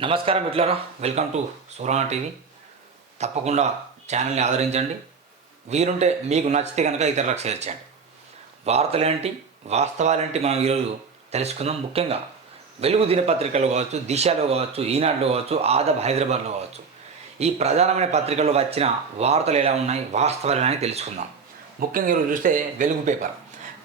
నమస్కారం మిట్లరా welcome to Surana TV. తప్పకుండా ఛానల్ని ఆదరించండి. వీరుంటే మీకు నచ్చితే కనుక ఇతరులకు షేర్ చేయండి. వార్తలేంటి వాస్తవాలేంటి మనం ఈరోజు తెలుసుకుందాం. ముఖ్యంగా వెలుగు దినపత్రికలో కావచ్చు దిశలో కావచ్చు ఈనాడులో కావచ్చు ఆదబ్ హైదరాబాద్లో కావచ్చు. ఈ ప్రధానమైన పత్రికల్లో వచ్చిన వార్తలు ఎలా ఉన్నాయి వాస్తవాలు ఎలా తెలుసుకుందాం. ముఖ్యంగా ఈరోజు చూస్తే వెలుగు పేపర్.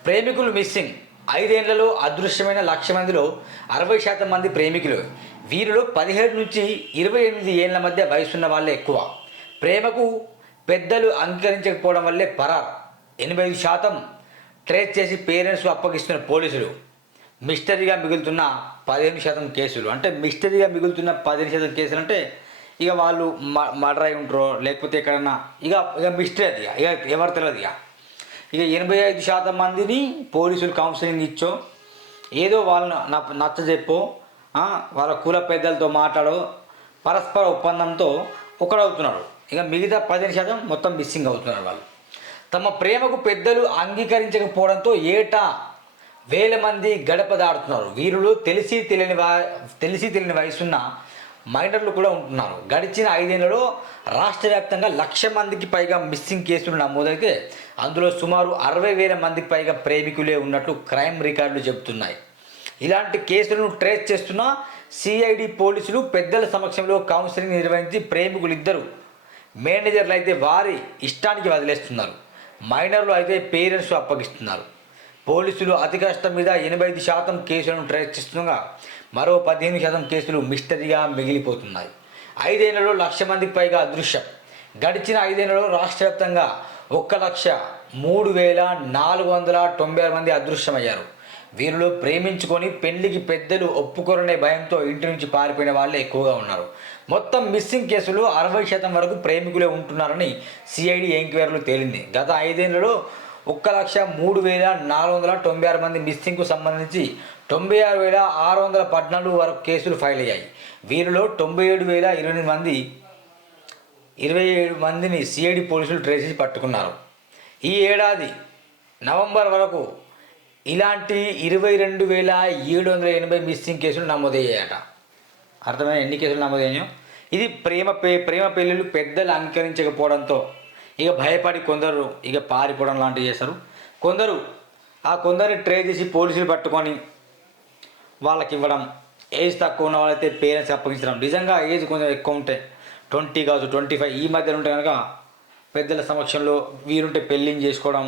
ప్రేమికులు మిస్సింగ్. ఐదేళ్ళలో అదృశ్యమైన లక్ష మందిలో అరవై శాతం మంది ప్రేమికులు. వీరిలో పదిహేడు నుంచి ఇరవై ఎనిమిది ఏళ్ళ మధ్య వయసున్న వాళ్ళే ఎక్కువ. ప్రేమకు పెద్దలు అంగీకరించకపోవడం వల్లే పరార్. ఎనభై ఐదు శాతం ట్రేస్ చేసి పేరెంట్స్ అప్పగిస్తున్న పోలీసులు. మిస్టరీగా మిగులుతున్న పదిహేను శాతం కేసులు. అంటే మిస్టరీగా మిగులుతున్న పదిహేను శాతం కేసులు అంటే ఇక వాళ్ళు మ- మర్డర్ అయి ఉంటారో లేకపోతే ఎక్కడన్నా ఇక ఇక మిస్టరీ అది ఇక ఎవరు తెలియదు ఇక. ఇక ఎనభై ఐదు శాతం మందిని పోలీసులు కౌన్సిలింగ్ ఇచ్చో ఏదో వాళ్ళని నచ్చజెప్పో వాళ్ళ కుల పెద్దలతో మాట్లాడో పరస్పర ఒప్పందంతో ఒకడవుతున్నారు ఇక మిగతా పదిహేను శాతం మొత్తం మిస్సింగ్ అవుతున్నారు వాళ్ళు. తమ ప్రేమకు పెద్దలు అంగీకరించకపోవడంతో ఏటా వేల మంది గడప దాడుతున్నారు వీరులు తెలిసి తెలియని వా తెలిసి తెలియని వయసున్న మైనర్లు కూడా ఉంటున్నారు. గడిచిన ఐదేళ్ళలో రాష్ట్ర వ్యాప్తంగా లక్ష మందికి పైగా మిస్సింగ్ కేసులు నమోదైతే అందులో సుమారు అరవై వేల మందికి పైగా ప్రేమికులే ఉన్నట్లు క్రైమ్ రికార్డులు చెబుతున్నాయి. ఇలాంటి కేసులను ట్రేస్ చేస్తున్న సిఐడి పోలీసులు పెద్దల సమక్షంలో కౌన్సిలింగ్ నిర్వహించి ప్రేమికులు ఇద్దరు మేనేజర్లు అయితే వారి ఇష్టానికి వదిలేస్తున్నారు. మైనర్లు అయితే పేరెంట్స్ అప్పగిస్తున్నారు. పోలీసులు అతి కష్టం మీద ఎనభై ఐదు శాతం కేసులను ట్రేస్ చేస్తుండగా మరో పదిహేను శాతం కేసులు మిస్టరీగా మిగిలిపోతున్నాయి. ఐదేళ్ళలో లక్ష మందికి పైగా అదృశ్యం. గడిచిన ఐదేళ్ళలో రాష్ట్ర వ్యాప్తంగా ఒక్క లక్ష మూడు వేల నాలుగు వందల తొంభై ఆరు మంది అదృశ్యమయ్యారు. వీరిలో ప్రేమించుకొని పెళ్ళికి పెద్దలు ఒప్పుకోరనే భయంతో ఇంటి నుంచి పారిపోయిన వాళ్ళే ఎక్కువగా ఉన్నారు. మొత్తం మిస్సింగ్ కేసులు అరవై శాతం వరకు ప్రేమికులే ఉంటున్నారని సిఐడి ఎంక్వైరీలో తేలింది. గత ఐదేళ్ళలో ఒక్క లక్ష మూడు వేల నాలుగు వందల తొంభై ఆరు మంది మిస్సింగ్కు సంబంధించి తొంభై ఆరు వేల ఆరు వందల పద్నాలుగు వరకు కేసులు ఫైల్ అయ్యాయి. వీరిలో తొంభై ఏడు వేల ఇరవై ఎనిమిది మంది ఇరవై ఏడు మందిని సిఐడి పోలీసులు ట్రేస్ చేసి పట్టుకున్నారు. ఈ ఏడాది నవంబర్ వరకు ఇలాంటి ఇరవై రెండు వేల ఏడు వందల ఎనభై మిస్సింగ్ కేసులు నమోదయ్యాయట. అర్థమైన ఎన్ని కేసులు నమోదయ్యాయో ఇది ప్రేమ పే ప్రేమ పెళ్ళిళ్ళు పెద్దలు అంగీకరించకపోవడంతో ఇక భయపడి కొందరు ఇక పారిపోవడం లాంటివి చేస్తారు కొందరు ఆ కొందరిని ట్రే చేసి పోలీసులు పట్టుకొని వాళ్ళకి ఇవ్వడం ఏజ్ తక్కువ ఉన్న వాళ్ళైతే పేరెంట్స్ అప్పగించడం. నిజంగా ఏజ్ కొంచెం ఎక్కువ ఉంటే ట్వంటీ కాదు ట్వంటీ ఫైవ్ ఈ మధ్యలో ఉంటే కనుక పెద్దల సమక్షంలో వీరుంటే పెళ్ళిళ్ళు చేసుకోవడం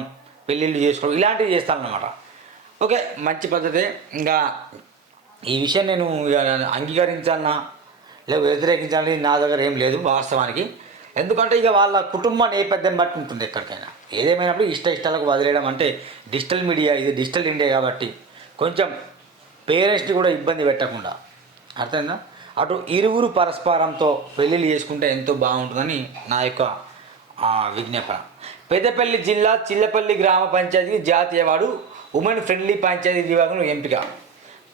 పెళ్ళిళ్ళు చేసుకోవడం ఇలాంటివి చేస్తానమాట ఓకే మంచి పద్ధతే. ఇంకా ఈ విషయం నేను ఇక అంగీకరించాలన్నా లేదు వ్యతిరేకించాలని నా దగ్గర ఏం లేదు వాస్తవానికి. ఎందుకంటే ఇక వాళ్ళ కుటుంబ నేపథ్యం బట్టి ఉంటుంది ఎక్కడికైనా. ఏదేమైనప్పుడు ఇష్ట ఇష్టాలకు వదిలేయడం అంటే డిజిటల్ మీడియా ఇది డిజిటల్ ఇండియా కాబట్టి కొంచెం పేరెంట్స్ని కూడా ఇబ్బంది పెట్టకుండా. అర్థమైందా? అటు ఇరువురు పరస్పరంతో పెళ్ళిళ్ళు చేసుకుంటే ఎంతో బాగుంటుందని నా యొక్క విజ్ఞాపన. పెద్దపల్లి జిల్లా చిల్లపల్లి గ్రామ పంచాయతీకి జాతీయవాడు ఉమెన్ ఫ్రెండ్లీ పంచాయతీ విభాగంలో ఎంపిక.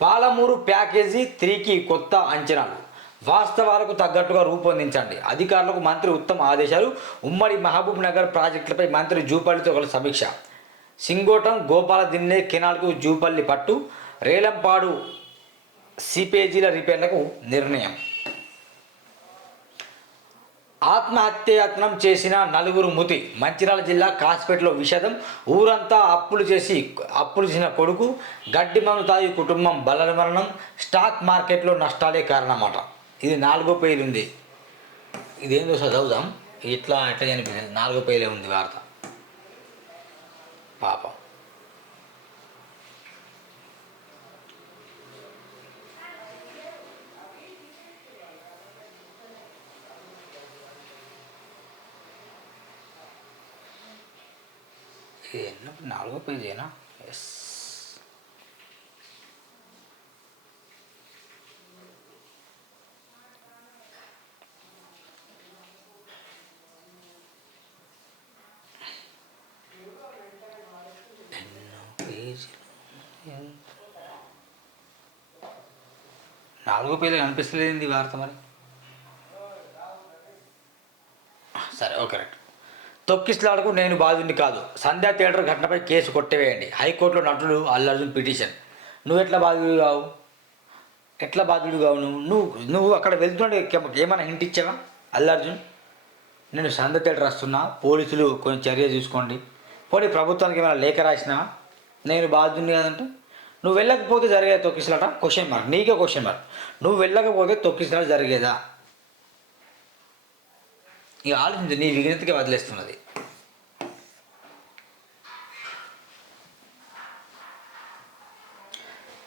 పాలమూరు ప్యాకేజీ త్రీకి కొత్త అంచనాలు. వాస్తవాలకు తగ్గట్టుగా రూపొందించండి. అధికారులకు మంత్రి ఉత్తమ ఆదేశాలు. ఉమ్మడి మహబూబ్ నగర్ ప్రాజెక్టులపై మంత్రి జూపల్లితో ఒక సమీక్ష. సింగోటం గోపాల దిన్నే కెనాల్కు జూపల్లి పట్టు. రేలంపాడు సిపేజీల రిపేర్లకు నిర్ణయం. ఆత్మహత్యయత్నం చేసిన నలుగురు మృతి. మంచిర్యాల జిల్లా కాసిపేటలో విషాదం ఊరంతా అప్పులు చేసి అప్పులు చేసిన కొడుకు గడ్డి మందు తాగి కుటుంబం బలల మరణం స్టాక్ మార్కెట్లో నష్టాలే కారణమట. ఇది నాలుగో పేరు ఉంది ఇదేందో చదువుదాం. ఇట్లా ఎట్లా అనిపించింది నాలుగో పేలే ఉంది వార్త. పాపం. ఇది ఎన్నో నాలుగో పేజీనా ఎస్ ఎన్నో పేజీలు ఎంత? నాలుగో పేజీ కనిపిస్తలేదు ఈ వార్త మరి సరే ఓకే రైట్ తొక్కిసలాడకు నేను బాధుని కాదు. సంధ్యా థియేటర్ ఘటనపై కేసు కొట్టివేయండి. హైకోర్టులో నటుడు అల్లు అర్జున్ పిటిషన్. నువ్వు ఎట్లా బాధ్యుడు కావు? ఎట్లా బాధ్యుడు కావు నువ్వు? నువ్వు నువ్వు అక్కడ వెళ్తున్నాడు ఏమైనా హింట్ ఇచ్చావా అల్లర్జున్ నేను సంధ్యా థియేటర్ వస్తున్నా పోలీసులు కొంచెం చర్య చూసుకోండి పోనీ ప్రభుత్వానికి ఏమైనా లేఖ రాసినా నేను బాధ్యుని కాదంటే. నువ్వు వెళ్ళకపోతే జరిగేది తొక్కిసలాట? క్వశ్చన్ మార్క్ నీకే క్వశ్చన్ మార్క్ నువ్వు వెళ్ళకపోతే తొక్కిసలాట జరిగేదా? ఈ ఆలోచించు నీ విఘ్నతకి వదిలేస్తున్నది.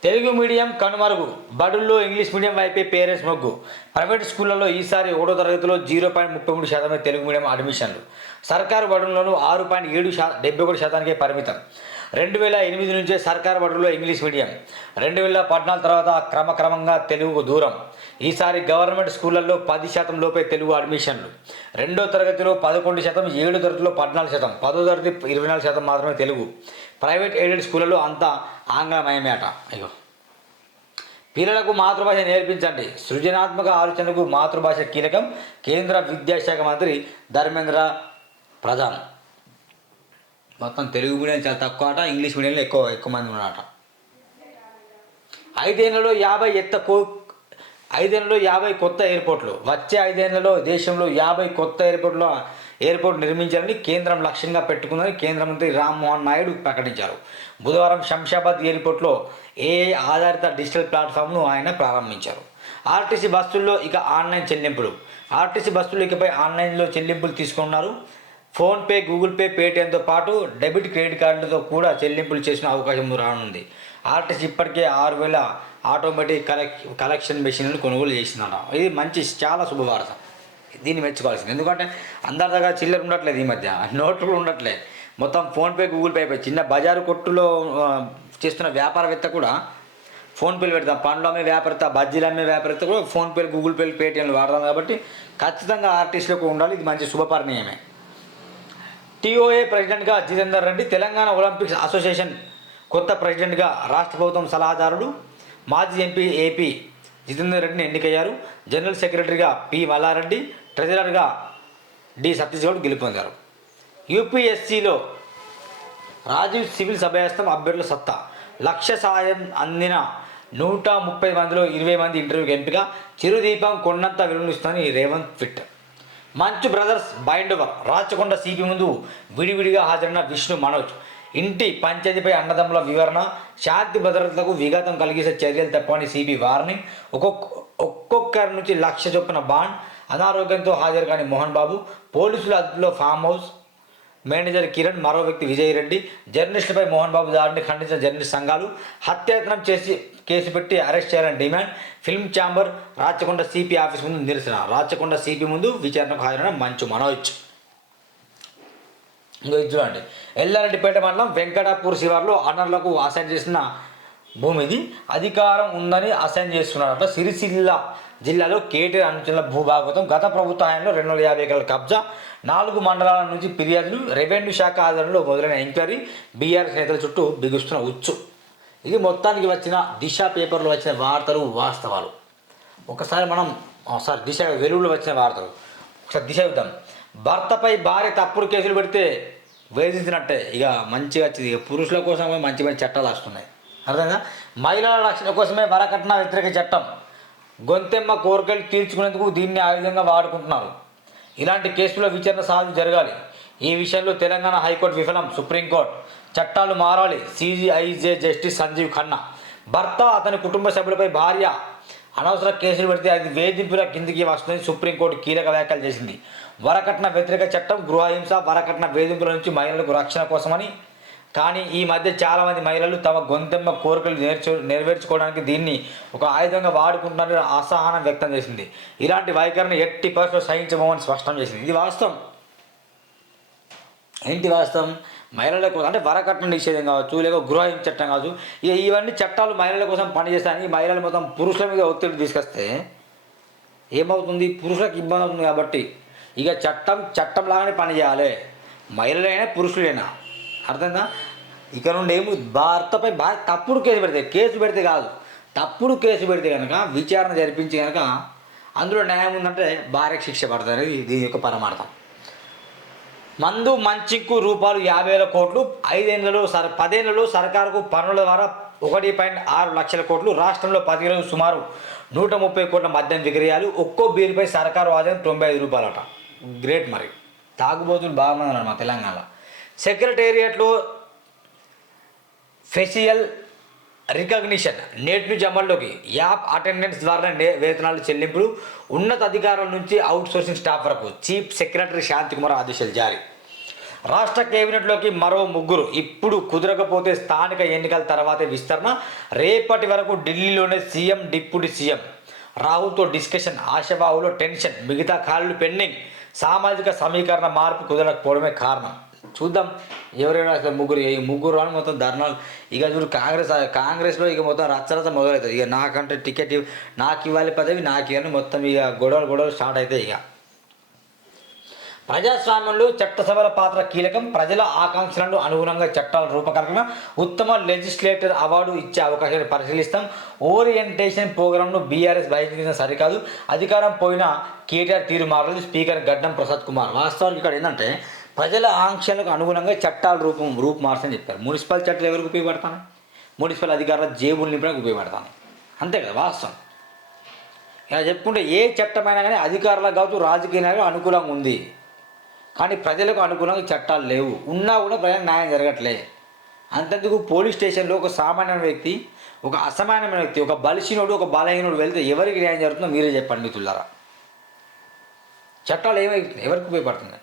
తెలుగు మీడియం కనుమరుగు బడుల్లో ఇంగ్లీష్ మీడియం వైపే పేరెంట్స్ మొగ్గు. ప్రైవేట్ స్కూళ్ళలో ఈసారి ఒకటో తరగతిలో జీరో పాయింట్ ముప్పై మూడు శాతమే తెలుగు మీడియం అడ్మిషన్లు. సర్కారు బడుల్లోనూ ఆరు పాయింట్ ఏడు శా డెబ్బై ఒకటి శాతానికే పరిమితం. రెండు వేల ఎనిమిది నుంచే సర్కారు బడుల్లో ఇంగ్లీష్ మీడియం. రెండు వేల పద్నాలుగు తర్వాత క్రమక్రమంగా తెలుగుకు దూరం. ఈసారి గవర్నమెంట్ స్కూళ్ళల్లో పది శాతం లోపే తెలుగు అడ్మిషన్లు. రెండో తరగతిలో పదకొండు శాతం ఏడో తరగతిలో పద్నాలుగు శాతం. పదో తరగతి ఇరవై నాలుగు శాతం మాత్రమే తెలుగు. ప్రైవేట్ ఎయిడెడ్ స్కూళ్ళలో అంతా ఆంగ్లమయమే అట అయ్యో. పిల్లలకు మాతృభాష నేర్పించండి. సృజనాత్మక ఆలోచనకు మాతృభాష కీలకం. కేంద్ర విద్యాశాఖ మంత్రి ధర్మేంద్ర ప్రధాన్. మొత్తం తెలుగు మీడియం చాలా తక్కువ అట ఇంగ్లీష్ మీడియంలో ఎక్కువ ఎక్కువ మంది ఉన్నారట. ఐదేళ్ళలో యాభై ఎత్త కో ఐదేళ్ళలో యాభై కొత్త ఎయిర్పోర్ట్లు. వచ్చే ఐదేళ్ళలో దేశంలో యాభై కొత్త ఎయిర్పోర్ట్ల ఎయిర్పోర్ట్ నిర్మించాలని కేంద్రం లక్ష్యంగా పెట్టుకుందని కేంద్ర మంత్రి రామ్మోహన్ నాయుడు ప్రకటించారు. బుధవారం శంషాబాద్ ఎయిర్పోర్ట్లో ఏఐ ఆధారిత డిజిటల్ ప్లాట్ఫామ్ను ఆయన ప్రారంభించారు. ఆర్టీసీ బస్సుల్లో ఇక ఆన్లైన్ చెల్లింపులు. ఆర్టీసీ బస్సులు ఇకపై ఆన్లైన్లో చెల్లింపులు తీసుకున్నారు. ఫోన్పే గూగుల్ పే పేటిఎంతో పాటు డెబిట్ క్రెడిట్ కార్డులతో కూడా చెల్లింపులు చేసిన అవకాశం రానుంది. ఆర్టీసీ ఇప్పటికే ఆరు వేల ఆటోమేటిక్ కలెక్ కలెక్షన్ మెషిన్లను కొనుగోలు చేసిందట. ఇది మంచి చాలా శుభవార్త. దీన్ని మెచ్చుకోవాల్సింది. ఎందుకంటే అందరి దగ్గర చిల్లర ఉండట్లేదు ఈ మధ్య. నోట్లు కూడా ఉండట్లేదు. మొత్తం ఫోన్పే గూగుల్ పే అయిపోయి చిన్న బజారు కొట్టులో చేస్తున్న వ్యాపారవేత్త కూడా ఫోన్పేలు పెడతాం. పండ్లు అమ్మే వ్యాపారత బజ్జీలు అమ్మే వ్యాపారత కూడా ఫోన్పేలు గూగుల్ పేలు పేటిఎంలు వాడతాం కాబట్టి ఖచ్చితంగా ఆర్టిస్టులకు ఉండాలి. ఇది మంచి శుభపరిణయమే. టీఓఏ ప్రెసిడెంట్గా జితేందర్ రెడ్డి తెలంగాణ ఒలింపిక్స్ అసోసియేషన్ కొత్త ప్రెసిడెంట్గా రాష్ట్ర ప్రభుత్వం సలహాదారుడు మాజీ ఎంపీ ఏపీ జితేందర్ రెడ్డిని ఎన్నికయ్యారు. జనరల్ సెక్రటరీగా పి మల్లారెడ్డి ట్రెజరర్గా డి సతీష్గౌడ్ గెలుపొందారు. యూపీఎస్సీలో రాజీవ్ సివిల్ సభ్యస్థం అభ్యర్థుల సత్తా. లక్ష సాయం అందిన నూట ముప్పై మందిలో ఇరవై మంది ఇంటర్వ్యూకి ఎంపిక. చిరుదీపం కొండంత విలువనిస్తుందని Revanth tweet. Manchu brothers bind over Rachakonda CP ముందు విడివిడిగా హాజరైన విష్ణు మనోజ్. ఇంటి పంచాయతీపై అన్నదమ్ముల వివరణ శాంతి భద్రతలకు విఘాతం కలిగించే చర్యలు తప్పని సిబి వార్నింగ్. ఒక్కొక్క ఒక్కొక్కరి నుంచి లక్ష చొప్పున బాండ్ అనారోగ్యంతో హాజరు కాని మోహన్ బాబు పోలీసుల అదుపులో ఫామ్ హౌస్ మేనేజర్ కిరణ్ మరో వ్యక్తి విజయ్ రెడ్డి జర్నలిస్టులపై మోహన్ బాబు దాడిని ఖండించిన జర్నలిస్ట్ సంఘాలు హత్యాయత్నం చేసి కేసు పెట్టి అరెస్ట్ చేయాలని demand. Film chamber Rachakonda CP office ముందు నిరసన. రాచకొండ సిపి ముందు విచారణకు హాజరైన మంచు మనోజ్. ఇది చూడండి. ఎల్లారెడ్డిపేట మండలం వెంకటాపూర్ శివార్లో అనర్లకు అసైన్ చేసిన భూమి ఇది. అధికారం ఉందని అసైన్ చేస్తున్నారట సిరిసిల్ల జిల్లాలో కేటీఆర్ అనుచరుల భూభాగవతం. గత ప్రభుత్వ హయాంలో రెండు వందల యాభై ఎకరాల కబ్జా. నాలుగు మండలాల నుంచి ఫిర్యాదులు రెవెన్యూ శాఖ ఆధ్వర్యంలో మొదలైన ఎంక్వైరీ బీఆర్ఎస్ నేతల చుట్టూ బిగుస్తున్న ఉచ్చు. ఇది మొత్తానికి వచ్చిన దిశ పేపర్లో వచ్చిన వార్తలు వాస్తవాలు. ఒకసారి మనం సార్ దిశ వెలుగులో వచ్చిన వార్తలు. ఒకసారి దిశ యుద్ధం భర్తపై భార్య తప్పుడు కేసులు పెడితే వేధించినట్టే. ఇక మంచిగా వచ్చింది. ఇక పురుషుల కోసమే మంచి మంచి చట్టాలు వస్తున్నాయి అర్థంగా మహిళల రక్షణ కోసమే వరకట్న వ్యతిరేక చట్టం. గొంతెమ్మ కోరికలు తీర్చుకునేందుకు దీన్ని ఆయుధంగా వాడుకుంటున్నారు. ఇలాంటి కేసుల విచారణ సాధన జరగాలి. ఈ విషయంలో తెలంగాణ హైకోర్టు విఫలం. Supreme Court. చట్టాలు మారాలి. సిజిఐజే జస్టిస్ సంజీవ్ ఖన్నా. భర్త అతని కుటుంబ సభ్యులపై భార్య అనవసర కేసులు పెడితే అది వేధింపుల కిందికి వస్తుందని సుప్రీంకోర్టు కీలక వ్యాఖ్యలు చేసింది. వరకట్న వ్యతిరేక చట్టం గృహహింస వరకట్న వేధింపుల నుంచి మహిళలకు రక్షణ కోసమని. కానీ ఈ మధ్య చాలామంది మహిళలు తమ గొంతెమ్మ కోరికలు నేర్చు నెరవేర్చుకోవడానికి దీన్ని ఒక ఆయుధంగా వాడుకుంటున్నారని అసహనం వ్యక్తం చేసింది. ఇలాంటి వైఖరిని ఎట్టి పరిస్థితులు సహించబోమని స్పష్టం చేసింది. ఇది వాస్తవం. ఏంటి వాస్తవం? మహిళల కోసం అంటే వరకట్న నిషేధం కావచ్చు లేక గృహహింస చట్టం కావచ్చు ఇక ఇవన్నీ చట్టాలు మహిళల కోసం పనిచేస్తాయని మహిళలు మొత్తం పురుషుల మీద ఒత్తిడి తీసుకొస్తే ఏమవుతుంది? పురుషులకు ఇబ్బంది అవుతుంది కాబట్టి ఇక చట్టం చట్టం లాగానే పనిచేయాలి. మహిళలైనా పురుషులైనా. అర్థంగా ఇక నుండి ఏమి భర్తపై భా తప్పుడు కేసు పెడితే కేసు పెడితే కాదు తప్పుడు కేసు పెడితే కనుక విచారణ జరిపించి కనుక అందులో న్యాయం ఉందంటే భార్యకు శిక్ష పడుతుంది అనేది దీని యొక్క పరమార్థం. మందు మంచికు రూపాయలు యాభై వేల కోట్లు ఐదేళ్ళలో సర్ పదేళ్ళలో సర్కారుకు పన్నుల ద్వారా ఒకటి పాయింట్ ఆరు లక్షల కోట్లు రాష్ట్రంలో పది రోజులు సుమారు నూట ముప్పై కోట్ల మద్యం విక్రయాలు ఒక్కో బీరుపై సర్కారు ఆదాయం తొంభై ఐదు రూపాయలట. గ్రేట్ మరి. తాగుబోతులు బాగున్నారు మా తెలంగాణలో. సెక్రటేరియట్లో ఫెసియల్ రికగ్నిషన్. నేటి నుంచి అమల్లోకి యాప్ అటెండెన్స్ ద్వారా నే- వేతనాలు చెల్లింపులు ఉన్నత అధికారుల నుంచి అవుట్ సోర్సింగ్ స్టాఫ్ వరకు చీఫ్ సెక్రటరీ శాంతికుమార్ ఆదేశాలు జారీ. రాష్ట్ర కేబినెట్లోకి మరో ముగ్గురు ఇప్పుడు కుదరకపోతే స్థానిక ఎన్నికల తర్వాతే విస్తరణ. రేపటి వరకు ఢిల్లీలోనే సీఎం డిప్యూటీ సీఎం. రాహుల్తో డిస్కషన్ ఆశాబాహులో టెన్షన్ మిగతా ఖాళీలు పెండింగ్. సామాజిక సమీకరణ మార్పు కుదరకపోవడమే కారణం. చూద్దాం ఎవరైనా అసలు ముగ్గురు ఈ ముగ్గురు అని మొత్తం ధర్నాలు. ఇక చూడు కాంగ్రెస్ కాంగ్రెస్లో ఇక మొత్తం రచ్చరచ్చ మొదలవుతుంది ఇక నాకంటే టికెట్ నాకు ఇవ్వాలి పదవి నాకు ఇవ్వాలి మొత్తం ఇక గొడవలు గొడవలు స్టార్ట్ అవుతాయి ఇక. ప్రజాస్వామ్యంలో చట్టసభల పాత్ర కీలకం. ప్రజల ఆకాంక్షలను అనుగుణంగా చట్టాల రూపకల్పన. ఉత్తమ లెజిస్లేటర్ అవార్డు ఇచ్చే అవకాశాన్ని పరిశీలిస్తాం. ఓరియంటేషన్ ప్రోగ్రాంను బీఆర్ఎస్ బహిష్కరించిన సరికాదు. అధికారం పోయిన కేటీఆర్ తీరు మారలేదు. స్పీకర్ గడ్డం ప్రసాద్ కుమార్. వాస్తవానికి ఇక్కడ ఏంటంటే ప్రజల ఆంక్షలకు అనుగుణంగా చట్టాల రూపం రూపు మార్చని చెప్పారు మున్సిపల్ చట్టాలు ఎవరికి ఉపయోగపడతాను? మున్సిపల్ అధికారుల జేబులు నింపడానికి ఉపయోగపడతాను. అంతే కదా వాస్తవం. ఇలా చెప్పుకుంటే ఏ చట్టమైనా కానీ అధికారులకు కావచ్చు రాజకీయ నాయకులు అనుకూలంగా ఉంది. కానీ ప్రజలకు అనుకూలంగా చట్టాలు లేవు. ఉన్నా కూడా ప్రజలకు న్యాయం జరగట్లే. అంతెందుకు పోలీస్ స్టేషన్లో ఒక సామాన్యమైన వ్యక్తి ఒక అసమానమైన వ్యక్తి ఒక బలిసినోడు ఒక బలహీనోడు వెళ్తే ఎవరికి న్యాయం జరుగుతుందో మీరే చెప్పండి మిత్రులారా. చట్టాలు ఏమవుతుంది ఎవరికి ఉపయోగపడుతుంది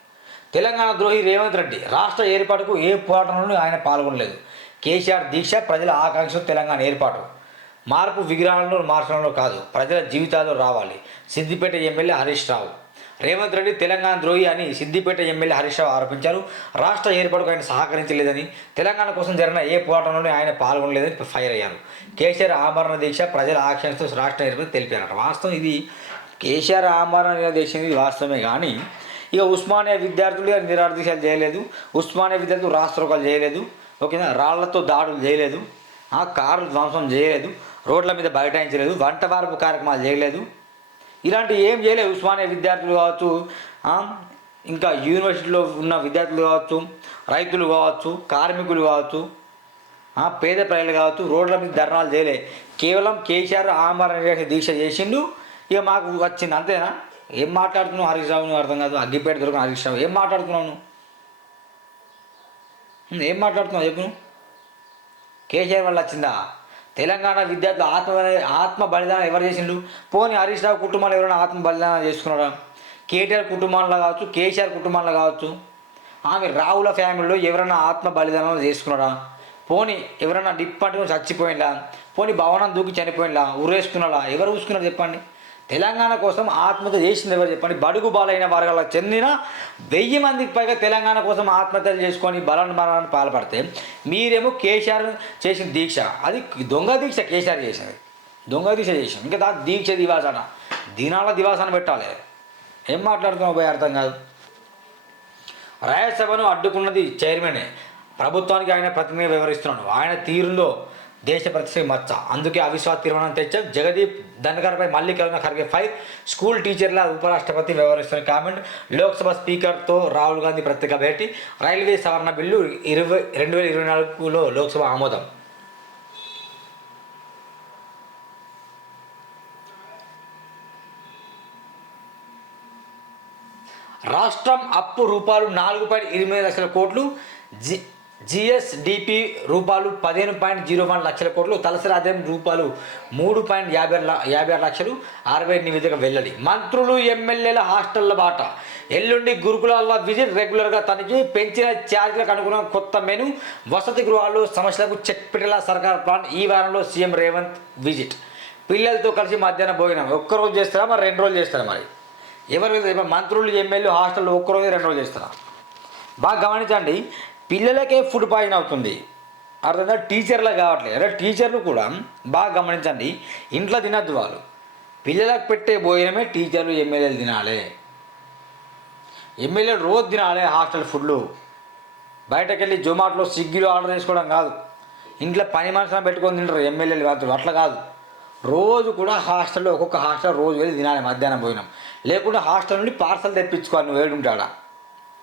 తెలంగాణ ద్రోహి రేవంత్ రెడ్డి రాష్ట్ర ఏర్పాటుకు ఏ పోరాటంలోనూ ఆయన పాల్గొనలేదు. కేసీఆర్ దీక్ష ప్రజల ఆకాంక్ష తెలంగాణ ఏర్పాటు. మార్పు విగ్రహాలను మార్చడంలో కాదు ప్రజల జీవితాల్లో రావాలి. సిద్దిపేట ఎమ్మెల్యే హరీష్ రావు. రేవంత్ రెడ్డి తెలంగాణ ద్రోహి అని సిద్దిపేట ఎమ్మెల్యే హరీష్ రావు ఆరోపించారు. రాష్ట్ర ఏర్పాటుకు ఆయన సహకరించలేదని తెలంగాణ కోసం జరిగిన ఏ పోరాటంలోనూ ఆయన పాల్గొనలేదని ఫైర్ అయ్యారు. కేసీఆర్ ఆమరణ దీక్ష ప్రజల ఆకాంక్షతో రాష్ట్ర ఏర్పాటు తెలిపారట. వాస్తవం ఇది కేసీఆర్ ఆమరణ దీక్ష ఇది వాస్తవమే కానీ ఇక ఉస్మానియా విద్యార్థులు ఇక నిరాదీశాలు చేయలేదు. ఉస్మానియా విద్యార్థులు రాష్ట్రోకాలు చేయలేదు. ఓకేనా? రాళ్ళతో దాడులు చేయలేదు. ఆ కార్లు ధ్వంసం చేయలేదు. రోడ్ల మీద బైఠాయించలేదు. వంట వార్పు కార్యక్రమాలు చేయలేదు. ఇలాంటి ఏం చేయలేదు ఉస్మానియా విద్యార్థులు కావచ్చు ఇంకా యూనివర్సిటీలో ఉన్న విద్యార్థులు కావచ్చు రైతులు కావచ్చు కార్మికులు కావచ్చు పేద ప్రజలు కావచ్చు రోడ్ల మీద ధర్నాలు చేయలే. కేవలం కేసీఆర్ ఆమరణ దీక్ష చేసిండు. ఇక మాకు వచ్చింది అంతేనా? ఏం మాట్లాడుతున్నావు హరీష్ రావు? నువ్వు అర్థం కాదు. అగ్గిపేట దొరకను హరీష్ రావు. ఏం మాట్లాడుతున్నావు నువ్వు? ఏం మాట్లాడుతున్నావు చెప్పు నువ్వు? కేసీఆర్ వల్ల వచ్చిందా? తెలంగాణ విద్యార్థులు ఆత్మ ఆత్మ బలిదానం ఎవరు చేసిండు? పోనీ హరీష్ రావు కుటుంబాలు ఎవరైనా ఆత్మ బలిదానం చేసుకున్నారా? కేటీఆర్ కుటుంబాల్లో కావచ్చు కేసీఆర్ కుటుంబాల్లో కావచ్చు. ఆమె రావుల ఫ్యామిలీలో ఎవరైనా ఆత్మ బలిదానం చేసుకున్నారా? పోనీ ఎవరైనా డిప్ పట్టుకుని చచ్చిపోయిందా? పోనీ భవనం దూకి చనిపోయిందా? ఉరేసుకున్నాడా ఎవరు చూసుకున్నారు చెప్పండి? తెలంగాణ కోసం ఆత్మహత్య చేసింది ఎవరు చెప్పండి? బడుగు బాలైన వర్గాలకు చెందిన వెయ్యి మందికి పైగా తెలంగాణ కోసం ఆత్మహత్యలు చేసుకొని బలం మరణాన్ని పాల్పడితే మీరేమో కేసీఆర్ చేసిన దీక్ష. అది దొంగ దీక్ష కేసీఆర్ చేసింది. దొంగ దీక్ష చేసిన ఇంకా దాని దీక్ష దివాసన. దినాల దివాసన పెట్టాలి. ఏం మాట్లాడుతున్నావు పోయి అర్థం కాదు. రాజ్యసభను అడ్డుకున్నది చైర్మనే. ప్రభుత్వానికి ఆయన ప్రతినిధిగా వివరిస్తున్నాడు. ఆయన తీరులో దేశ ప్రతిష్ట మచ్చ. అందుకే అవిశ్వాస తీర్మానం తెచ్చాం. జగదీప్ ధన్కర్పై మల్లికార్జున ఖర్గే ఫైర్. స్కూల్ టీచర్ల ఉపరాష్ట్రపతి వ్యవహరిస్తున్న కామెంట్. లోక్సభ స్పీకర్తో రాహుల్ గాంధీ ప్రత్యేక భేటీ. రైల్వే సవరణ బిల్లు ఇరవై రెండు వేల ఇరవై నాలుగులో లోక్సభ ఆమోదం. రాష్ట్రం అప్పు రూపాయలు నాలుగు పాయింట్ ఎనిమిది లక్షల కోట్లు. జి జిఎస్డిపి రూపాయలు పదిహేను పాయింట్ జీరో వన్ లక్షల కోట్లు తలసరి ఆదాయం రూపాయలు మూడు పాయింట్ యాభై యాభై ఆరు లక్షలు అరవై నివేదిక వెల్లడి మంత్రులు ఎమ్మెల్యేల హాస్టళ్ళ బాట. ఎల్లుండి గురుకులాల్లో విజిట్ రెగ్యులర్గా తనిఖీ పెంచిన ఛార్జీలకు అనుగుణంగా కొత్త మెను వసతి గృహాలు సమస్యలకు చెక్ పెట్టేలా సర్కార్ ప్లాన్ ఈ వారంలో సీఎం రేవంత్ విజిట్. పిల్లలతో కలిసి మధ్యాహ్నం భోజనం ఒక్కరోజు చేస్తారా మరి రెండు రోజులు చేస్తారా మరి? ఎవరు మంత్రులు ఎమ్మెల్యే హాస్టల్లో ఒక్కరోజు రెండు రోజులు చేస్తారా? బాగా గమనించండి పిల్లలకే ఫుడ్ పాయిజన్ అవుతుంది. అర్థంగా టీచర్లకు కావట్లేదు. అంటే టీచర్లు కూడా బాగా గమనించండి ఇంట్లో తినద్దు వాళ్ళు. పిల్లలకు పెట్టే భోజనమే టీచర్లు ఎమ్మెల్యేలు తినాలి. ఎమ్మెల్యేలు రోజు తినాలి హాస్టల్ ఫుడ్లు. బయటకు వెళ్ళి జొమాటోలో స్విగ్గీలో ఆర్డర్ చేసుకోవడం కాదు. ఇంట్లో పని మనుషులను పెట్టుకొని తింటారు ఎమ్మెల్యేలు మాత్రం అట్లా కాదు. రోజు కూడా హాస్టల్లో ఒక్కొక్క హాస్టల్ రోజు వెళ్ళి తినాలి మధ్యాహ్నం భోజనం. లేకుంటే హాస్టల్ నుండి పార్సల్ తెప్పించుకోవాలి నువ్వు వేడుంటాడా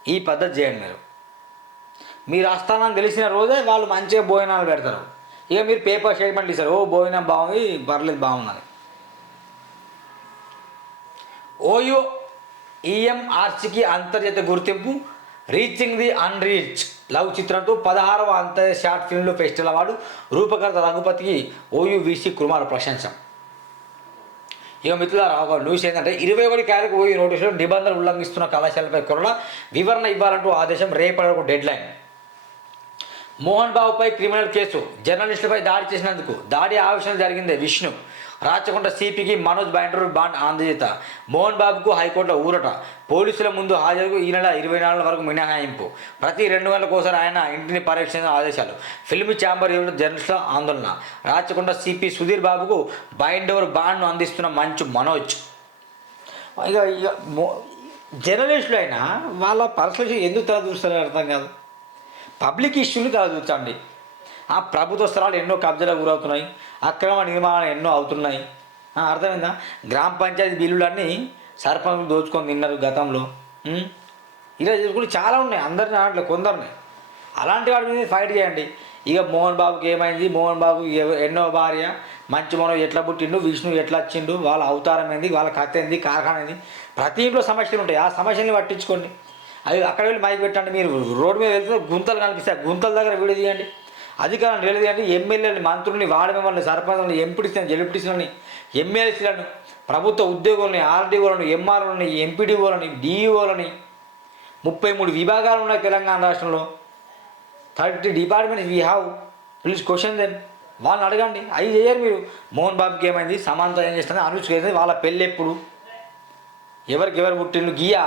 ఈ పద్ధతి చేయండి మీరు. మీరు వస్తానని తెలిసిన రోజే వాళ్ళు మంచిగా భోజనాలు పెడతారు. ఇక మీరు పేపర్ స్టేట్మెంట్ ఇస్తారు. ఓ భోజనం బాగుంది పర్లేదు బాగున్నది. ఓయో ఈఎంఆర్సీకి అంతర్జాతీయ గుర్తింపు రీచింగ్ ది అన్రీచ్ లవ్ చిత్రంతో పదహారవ అంతర్జాతీయ షార్ట్ ఫిల్మ్లో ఫెస్టివల్ అవార్డు రూపకర్త రఘుపతికి ఓయువిసి కుమార్ ప్రశంస. ఇక మిత్రులారా ఒక న్యూస్ ఏంటంటే ఇరవై ఒకటి క్యారెట్ ఓయూ నోటీసులో నిబంధనలు ఉల్లంఘిస్తున్న కళాశాలపై కొరల వివరణ ఇవ్వాలంటూ ఆదేశం రేపటి డెడ్ లైన్ మోహన్ బాబుపై క్రిమినల్ కేసు. జర్నలిస్టులపై దాడి చేసినందుకు దాడి ఆవేశం జరిగింది విష్ణు. రాచకొండ సిపికి మనోజ్ బైండర్ బాండ్ అందజేత మోహన్ బాబుకు హైకోర్టులో ఊరట. పోలీసుల ముందు హాజరుకు ఈ నెల ఇరవై నాలుగు వరకు మినహాయింపు. ప్రతి రెండు గంటలకోసారి ఆయన ఇంటిని పరీక్షించిన ఆదేశాలు. ఫిల్మ్ ఛాంబర్ ఇవ్వడం జర్నలిస్టుల ఆందోళన. రాచకొండ సిపి సుధీర్ బాబుకు బైండోవర్ బాండ్ను అందిస్తున్న మంచు మనోజ్. ఇక ఇక జర్నలిస్టులు అయినా వాళ్ళ పరిస్థితి ఎందుకు తల చూస్తారో అర్థం కాదు. పబ్లిక్ ఇష్యూని తలదూర్చండి. ఆ ప్రభుత్వ స్థలాలు ఎన్నో కబ్జాలకు గురవుతున్నాయి. అక్రమ నిర్మాణాలు ఎన్నో అవుతున్నాయి. అర్థమైందా? గ్రామ పంచాయతీ బిల్లులన్నీ సర్పంచులు దోచుకొని తిన్నారు గతంలో. ఇలా చేసుకుంటే చాలా ఉన్నాయి. అందరిని దాంట్లో కొందరిని అలాంటి వాటి మీద ఫైట్ చేయండి. ఇక మోహన్ బాబుకి ఏమైంది? మోహన్ బాబు ఎన్నో భార్య. మంచి మనం ఎట్లా పుట్టిండు? విష్ణు ఎట్లా వచ్చిండు? వాళ్ళ అవతారం ఏంది? వాళ్ళ కథ ఏంది? కారణం ఏంది? ప్రతి ఇంట్లో సమస్యలు ఉంటాయి. ఆ సమస్యల్ని పట్టించుకోండి. అవి అక్కడ వెళ్ళి మైక్ పెట్టండి మీరు రోడ్డు మీద వెళ్తే గుంతలు కనిపిస్తాయి. గుంతల దగ్గర వీడియో తీయండి. అధికారులను నిలదీయండి ఎమ్మెల్యేలని మంత్రుల్ని వాడి మిమ్మల్ని సర్పంచులను ఎంపీటీసీలను జెడ్పీటీసీలని ఎమ్మెల్సీలను ప్రభుత్వ ఉద్యోగులని ఆర్డీఓలను ఎంఆర్ఓలని ఎంపీడీఓలని డిఈఓలని ముప్పై మూడు విభాగాలు ఉన్నాయి తెలంగాణ రాష్ట్రంలో. Thirty departments we have please question then వాళ్ళని అడగండి. అవి చేయరు మీరు. మోహన్ బాబుకి ఏమైంది? సమాంత ఏం చేస్తుంది? అనుష్క వాళ్ళ పెళ్ళి ఎప్పుడు ఎవరికి ఎవరు పుట్టిండు గియా?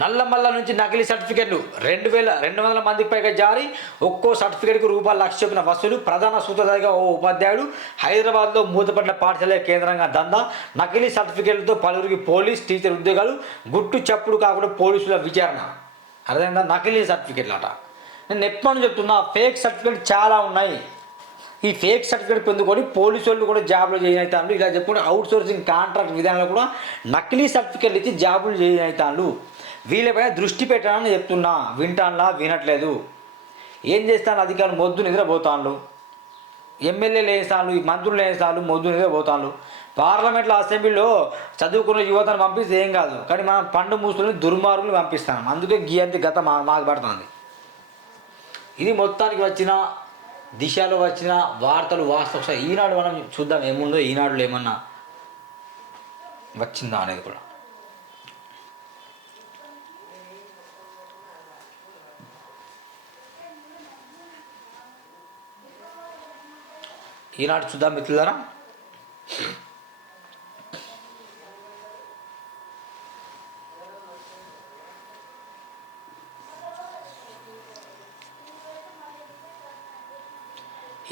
నల్లమల్ల నుంచి నకిలీ సర్టిఫికెట్లు రెండు వేల రెండు వందల మందికి పైగా జారీ. ఒక్కో సర్టిఫికెట్కు రూపాయలు లక్ష చొప్పున వసూలు. ప్రధాన సూత్రధారిగా ఓ ఉపాధ్యాయుడు. హైదరాబాద్లో మూతపడిన పాఠశాల కేంద్రంగా దందా. నకిలీ సర్టిఫికెట్లతో పలువురికి పోలీస్ టీచర్ ఉద్యోగాలు. గుట్టు చప్పుడు కాకుండా పోలీసుల విచారణ. అర్థమైందా? నకిలీ సర్టిఫికెట్లు అట నేను ఎప్పుడు చెప్తున్నా ఫేక్ సర్టిఫికెట్ చాలా ఉన్నాయి. ఈ ఫేక్ సర్టిఫికేట్ పొందుకొని పోలీసు వాళ్ళు కూడా జాబులు చేయనవుతాను ఇలా చెప్పుకుంటే అవుట్ సోర్సింగ్ కాంట్రాక్ట్ విధానంలో కూడా నకిలీ సర్టిఫికెట్లు ఇచ్చి జాబులు చేయనవుతాను వీళ్ళపైన దృష్టి పెట్టాలని చెప్తున్నా. వింటానులా వినట్లేదు. ఏం చేస్తాను? అధికారులు మొద్దు నిద్రపోతాను ఎమ్మెల్యేలు వేస్తాను మంత్రులు వేస్తాను మొద్దు నిద్రపోతాను పార్లమెంట్లో అసెంబ్లీలో చదువుకున్న యువతను పంపిస్తే ఏం కాదు. కానీ మనం పండు మూసుకుని దుర్మార్గులు పంపిస్తాం. అందుకే గీయంతి గత మా మాకు పడుతుంది. ఇది మొత్తానికి వచ్చిన దిశలో వచ్చిన వార్తలు వాస్తవ ఒకసారి ఈనాడు మనం చూద్దాం ఏముందో ఈనాడులో ఏమన్నా వచ్చిందా అనేది కూడా. ఈనాటి చూద్దాం మిత్రులారా.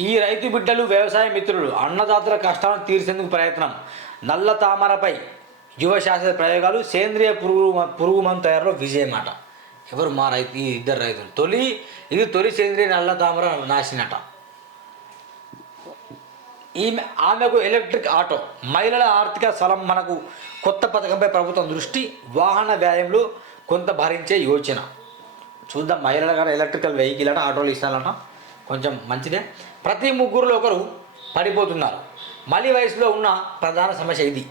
ఈ రైతు బిడ్డలు వ్యవసాయ మిత్రులు అన్నదాతల కష్టాలను తీర్చేందుకు ప్రయత్నం. నల్ల తామరపై యువ శాస్త్ర ప్రయోగాలు సేంద్రియ పురుగు మ- పురుగు మందు తయారులో విజయమాట. ఎవరు మా రైతు ఈ ఇద్దరు రైతులు. తొలి ఇది తొలి సేంద్రియ నల్ల తామర నాశినట. ఈమె ఆమెకు ఎలక్ట్రిక్ ఆటో మహిళల ఆర్థిక స్థలం మనకు కొత్త పథకంపై ప్రభుత్వం దృష్టి వాహన వ్యాయంలో కొంత భరించే యోచన. చూద్దాం మహిళల గారు ఎలక్ట్రికల్ వెహికల్ అట ఆటోలు ఇస్తానట కొంచెం మంచిదే. ప్రతి ముగ్గురులో ఒకరు పడిపోతున్నారు. మలి వయసులో ఉన్న ప్రధాన సమస్య ఇది.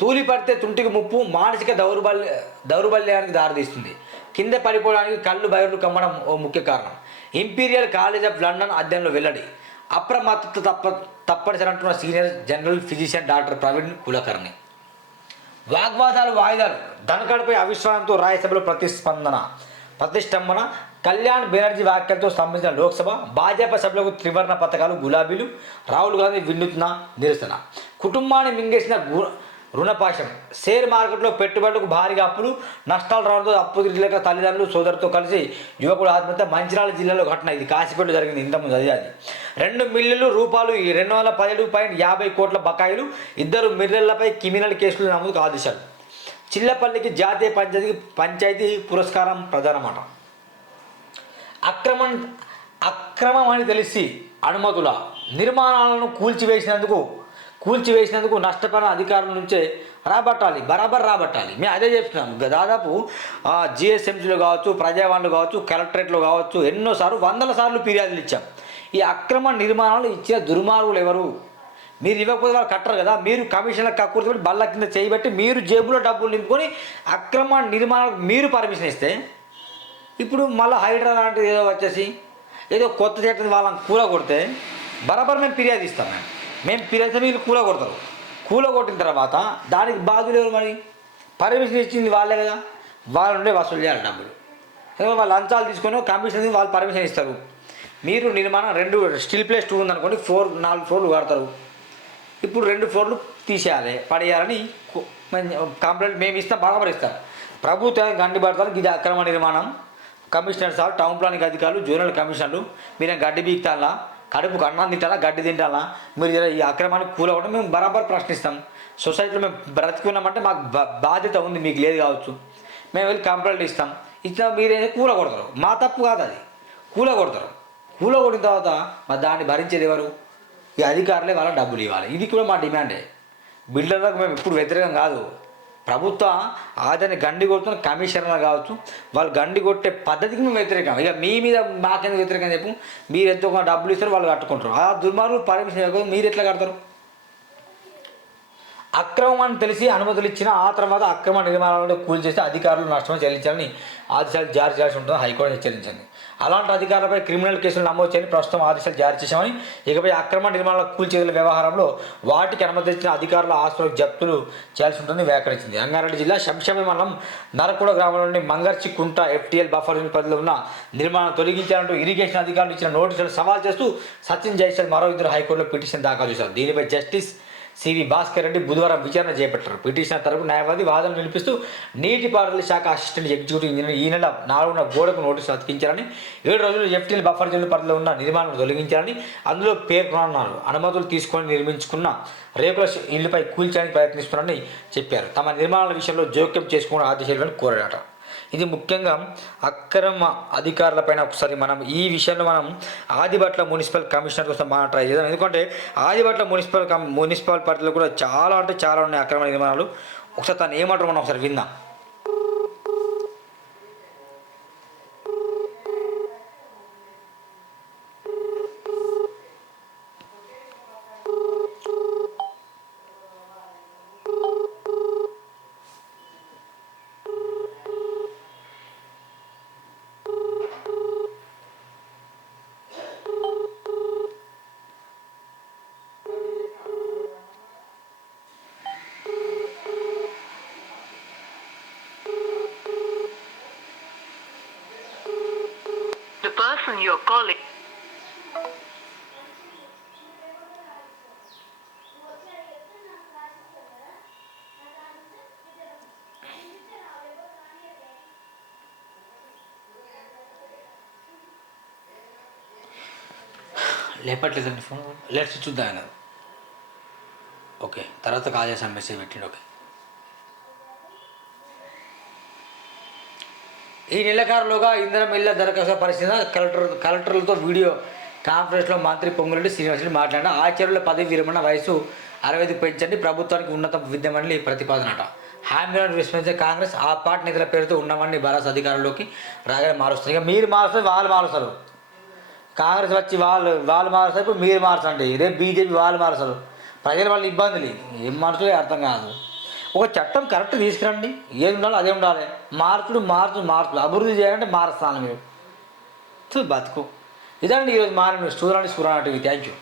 తూలి పడితే తుంటికి ముప్పు మానసిక దౌర్బల్య దౌర్బల్యానికి దారితీస్తుంది. కింద పడిపోవడానికి కళ్ళు బయర్లు కమ్మడం ఓ ముఖ్య కారణం. ఇంపీరియల్ కాలేజ్ ఆఫ్ లండన్ అధ్యయనంలో వెల్లడి. అప్రమత్తత తప్ప తప్పనిసరి అంటున్న senior general physician doctor Praveen Kulkarni. వాగ్వాదాలు వాయిదాలు ధనకడపై అవిశ్వాసంతో రాజ్యసభలో ప్రతిస్పందన ప్రతిష్టంభన కళ్యాణ్ బెనర్జీ వ్యాఖ్యలతో స్తంభించిన లోక్సభ భాజపా సభ్యులకు త్రివర్ణ పథకాలు గులాబీలు రాహుల్ గాంధీ వినూత్న నిరసన. కుటుంబాన్ని మింగేసిన గు- రుణపాశం. షేర్ మార్కెట్లో పెట్టుబడులకు భారీగా అప్పులు నష్టాలు రావడంతో అప్పు తీర్చలేక తల్లిదండ్రులు సోదరుతో కలిసి యువకుడు ఆత్మహత్య మంచిర్యాల జిల్లాలో ఘటన. ఇది కాశీపేటలో జరిగింది. ఇంతకుముందు అది అది. రెండు మిల్లులు రూపాయలు ఈ రెండు వందల పదిహేడు పాయింట్ యాభై కోట్ల బకాయిలు ఇద్దరు మిల్లర్లపై క్రిమినల్ కేసులు నమోదుకు ఆదేశాలు చిల్లపల్లికి జాతీయ పంచాయతీ పంచాయతీ పురస్కారం ప్రధానమాట. అక్రమం అక్రమం అని తెలిసి అనుమతుల నిర్మాణాలను కూల్చివేసినందుకు కూల్చివేసినందుకు నష్టపరిన అధికారుల నుంచే రాబట్టాలి బరాబర్ రాబట్టాలి. మేము అదే చెప్తున్నాము దాదాపు జిఎస్ఎంసీలో కావచ్చు ప్రజావాణిలో కావచ్చు కలెక్టరేట్లో కావచ్చు ఎన్నోసార్లు వందల సార్లు ఫిర్యాదులు ఇచ్చాం. ఈ అక్రమ నిర్మాణాలు ఇచ్చిన దుర్మార్గులు ఎవరు? మీరు ఇవ్వకపోతే వాళ్ళు కట్టరు కదా. మీరు కమిషన్ల కక్కుర్తి బల్ల కింద చేయబట్టి మీరు జేబులో డబ్బులు నింపుకొని అక్రమ నిర్మాణాలకు మీరు పర్మిషన్ ఇస్తే ఇప్పుడు మళ్ళీ హైడ్రా లాంటిది ఏదో వచ్చేసి ఏదో కొత్త చట్టం వాళ్ళని కూల కొడితే బరాబర్ మేము ఫిర్యాదు ఇస్తాం మేము. మేము ఫిర్యాదు ఇస్తే వీళ్ళు కూల కొడతారు. కూల కొట్టిన తర్వాత దానికి బాధ్యులు ఎవరు మరి? పర్మిషన్ ఇచ్చింది వాళ్ళే కదా. వాళ్ళ నుండే వసూలు చేయాలి డబ్బులు. వాళ్ళు లంచాలు తీసుకొని కమిషన్ వాళ్ళు పర్మిషన్ ఇస్తారు. మీరు నిర్మాణం రెండు స్టీల్ ప్లేస్ టూ ఉందనుకోండి ఫోర్ నాలుగు ఫ్లోర్లు కడతారు. ఇప్పుడు రెండు ఫ్లోర్లు తీసేయాలి పడేయాలని కంప్లైంట్ మేము ఇస్తాం బాధపడిస్తాం ఇస్తాం ప్రభుత్వం గండి పడతారు ఇది అక్రమ నిర్మాణం. కమిషనర్ సార్ టౌన్ ప్లానింగ్ అధికారులు జూనియర్ కమిషనర్లు మీరు గడ్డి బీక్తాలా కడుపుకు అన్నం తింటాలా గడ్డి తింటాలా మీరు ఈ అక్రమానికి కూలవడం మేము బరాబర్ ప్రశ్నిస్తాం. సొసైటీలో మేము బ్రతికున్నామంటే మాకు బా- బాధ్యత ఉంది మీకు లేదు కావచ్చు. మేము వెళ్ళి కంప్లైంట్ ఇస్తాం. ఇచ్చినా మీరేదో కూల కొడతారు? మా తప్పు కాదు అది. కూల కొడతారు. కూల కొడిన తర్వాత మరి దాన్ని భరించేది ఎవరు? ఈ అధికారులే వాళ్ళ డబ్బులు ఇవ్వాలి. ఇది కూడా మా డిమాండే. బిల్డర్లకు మేము ఇప్పుడు వ్యతిరేకం కాదు. ప్రభుత్వ ఆదాయాన్ని గండి కొడుతున్న కమిషనర్ కావచ్చు వాళ్ళు గండి కొట్టే పద్ధతికి మేము వ్యతిరేకం. ఇక మీ మీద మాకెందుకు వ్యతిరేకం చెప్పు? మీరు ఎంతో కొంత డబ్బులు ఇస్తారు వాళ్ళు కట్టుకుంటారు. ఆ దుర్మార్గులు పర్మిషన్ ఇవ్వకపోతే మీరు ఎట్లా కడతారు? అక్రమం అని తెలిసి అనుమతులు ఇచ్చిన ఆ తర్వాత అక్రమ నిర్మాణాలను కూల్చేస్తే అధికారులు నష్టం చెల్లించాలని ఆదేశాలు జారీ చేయాల్సి ఉంటుందని హైకోర్టు హెచ్చరించింది. అలాంటి అధికారులపై క్రిమినల్ కేసులు నమోదు చేయని ప్రస్తుతం ఆదేశాలు జారీ చేశామని ఇకపై అక్రమ నిర్మాణాల కూల్చేతుల వ్యవహారంలో వాటికి అనుమతించిన అధికారుల ఆస్తులకు జప్తులు చేయాల్సి ఉంటుందని వ్యాఖ్యానించింది రంగారెడ్డి జిల్లా శంషామి మండలం నరకుడ గ్రామంలోని మంగర్చి కుంట ఎఫ్టీఎల్ బఫర్ పరిధిలో ఉన్న నిర్మాణం తొలగించాలంటూ ఇరిగేషన్ అధికారులు ఇచ్చిన నోటీసులు సవాల్ చేస్తూ సచిన్ జైసల్ మరో ఇద్దరు హైకోర్టులో పిటిషన్ దాఖలు చేశారు. దీనిపై జస్టిస్ సివి భాస్కర్ రెడ్డి బుధవారం విచారణ చేపట్టారు. పిటిషనర్ తరపు న్యాయవాది వాదన నిలిపిస్తూ నీటిపారుదల శాఖ అసిస్టెంట్ ఎగ్జిక్యూటివ్ ఇంజనీర్ ఈ నెల నాలుగున గోడకు నోటీసులు అతికించారని ఏడు రోజులు ఎఫ్టీఎల్ బఫర్ జోన్ పరిధిలో ఉన్న నిర్మాణం తొలగించాలని అందులో పేర్కొన్నారు అనుమతులు తీసుకొని నిర్మించుకున్న రేకుల ఇళ్ళపై కూల్చడానికి ప్రయత్నిస్తున్నారని చెప్పారు. తమ నిర్మాణాల విషయంలో జోక్యం చేసుకోవడం ఆదేశాలను కోరారట. ఇది ముఖ్యంగా అక్రమ అధికారులపైన ఒకసారి మనం ఈ విషయంలో మనం ఆదిబట్ల మున్సిపల్ కమిషనర్ కోసం మనం ట్రై చేద్దాం. ఎందుకంటే ఆదిబట్ల మున్సిపల్ మున్సిపల్ పరిధిలో కూడా చాలా అంటే చాలా ఉన్నాయి అక్రమ నిర్మాణాలు. ఒకసారి తను ఏమంటారు మనం ఒకసారి విందాం. Person you're calling. లేపట్లేదండి ఫోన్. లెట్స్ చూద్దాం ఆయన. ఓకే తర్వాత కాల్ చేశాను మెసేజ్ పెట్టిండు ఓకే. ఈ నెలకారులుగా ఇంధనం ఇళ్ళ దరఖాస్తు పరిస్థితి కలెక్టర్ కలెక్టర్లతో వీడియో కాన్ఫరెన్స్లో మంత్రి పొంగురెడ్డి శ్రీనివాసరెడ్డి మాట్లాడిన ఆచార్యుల పదవి విరమణ వయసు అరవైకి పెంచండి ప్రభుత్వానికి ఉన్నత విద్యమండలి ప్రతిపాదనట. హామీలను విస్మరించే కాంగ్రెస్ ఆ పార్టీ నేతల పేరుతో ఉన్నవాడిని భరోసా అధికారంలోకి రాగానే మారుస్తారు ఇక మీరు మారుస్తారు వాళ్ళు మారుస్తారు. కాంగ్రెస్ వచ్చి వాళ్ళు వాళ్ళు మారుస్తారు ఇప్పుడు మీరు మార్చండి రేపు బీజేపీ వాళ్ళు మారుస్తారు. ప్రజల వాళ్ళ ఇబ్బందులు ఏం మార్చులే అర్థం కాదు. ఒక చట్టం కరెక్ట్ తీసుకురండి. ఏది ఉండాలో అదే ఉండాలి. మార్చుడు మార్చుడు మార్చుడు అభివృద్ధి చేయాలంటే మారుస్తాను మీరు బతుకు. ఇదండి ఈరోజు మారిన చూడండి సూర్యనాటివి థ్యాంక్ యూ